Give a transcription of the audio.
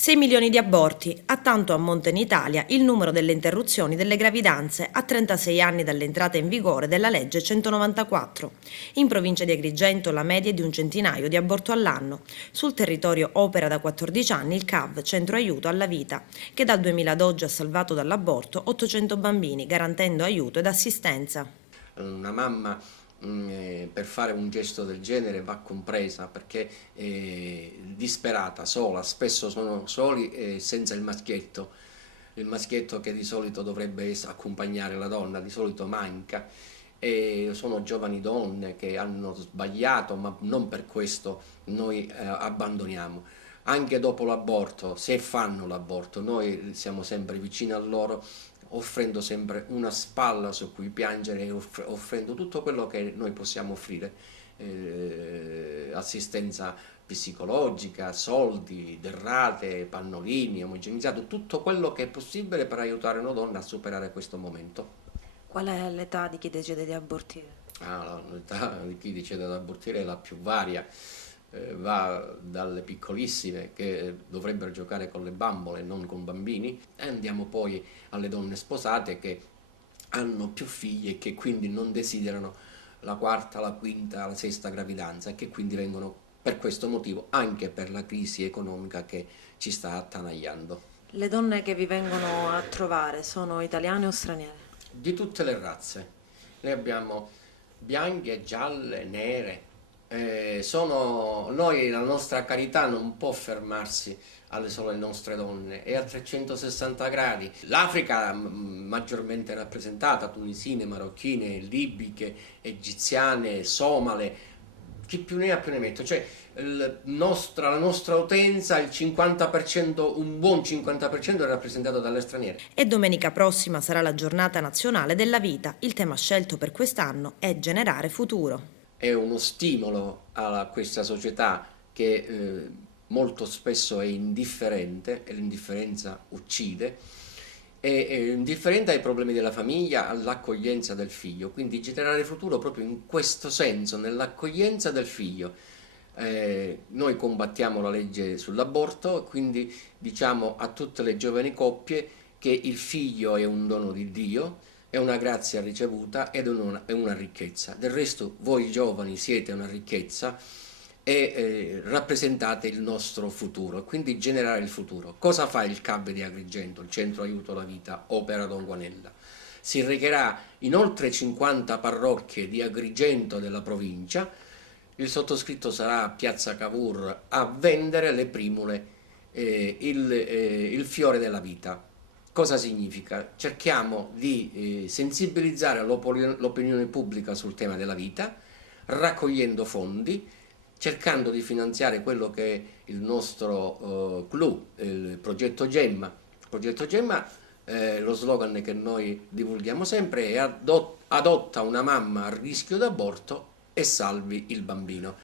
6 milioni di aborti, a tanto ammonta in Italia il numero delle interruzioni delle gravidanze a 36 anni dall'entrata in vigore della legge 194. In provincia di Agrigento la media è di un centinaio di aborto all'anno. Sul territorio opera da 14 anni il CAV, Centro Aiuto alla Vita, che dal 2000 ad oggi ha salvato dall'aborto 800 bambini, garantendo aiuto ed assistenza. Una mamma per fare un gesto del genere va compresa perché disperata, sola, spesso sono soli senza il maschietto che di solito dovrebbe accompagnare la donna, di solito manca, e sono giovani donne che hanno sbagliato, ma non per questo noi abbandoniamo. Anche dopo l'aborto, se fanno l'aborto, noi siamo sempre vicini a loro, offrendo sempre una spalla su cui piangere e offrendo tutto quello che noi possiamo offrire, assistenza psicologica, soldi, derrate, pannolini, omogenizzato, tutto quello che è possibile per aiutare una donna a superare questo momento. Qual è l'età di chi decide di abortire? L'età di chi decide di abortire è la più varia, va dalle piccolissime che dovrebbero giocare con le bambole e non con bambini, e andiamo poi alle donne sposate che hanno più figli e che quindi non desiderano la quarta, la quinta, la sesta gravidanza e che quindi vengono per questo motivo, anche per la crisi economica che ci sta attanagliando. Le donne che vi vengono a trovare sono italiane o straniere? Di tutte le razze. Noi abbiamo bianche, gialle, nere. Noi, la nostra carità non può fermarsi alle sole nostre donne, è a 360 gradi. L'Africa maggiormente rappresentata, tunisine, marocchine, libiche, egiziane, somale, chi più ne ha più ne mette. Cioè la nostra utenza, il 50%, un buon 50% è rappresentato dalle straniere. E domenica prossima sarà la giornata nazionale della vita. Il tema scelto per quest'anno è generare futuro. È uno stimolo a questa società che molto spesso è indifferente e l'indifferenza uccide, è indifferente ai problemi della famiglia, all'accoglienza del figlio, quindi generare futuro proprio in questo senso, nell'accoglienza del figlio. Noi combattiamo la legge sull'aborto, quindi diciamo a tutte le giovani coppie che il figlio è un dono di Dio, è una grazia ricevuta ed è una ricchezza. Del resto voi giovani siete una ricchezza e rappresentate il nostro futuro, quindi generare il futuro. Cosa fa il CAB di Agrigento, il Centro Aiuto alla Vita, Opera Don Guanella? Si recherà in oltre 50 parrocchie di Agrigento della provincia. Il sottoscritto sarà a Piazza Cavour a vendere le primule, il fiore della vita. Cosa significa? Cerchiamo di sensibilizzare l'opinione pubblica sul tema della vita, raccogliendo fondi, cercando di finanziare quello che è il nostro clou, il progetto Gemma. Il progetto Gemma, lo slogan che noi divulghiamo sempre è adotta una mamma a rischio d'aborto e salvi il bambino.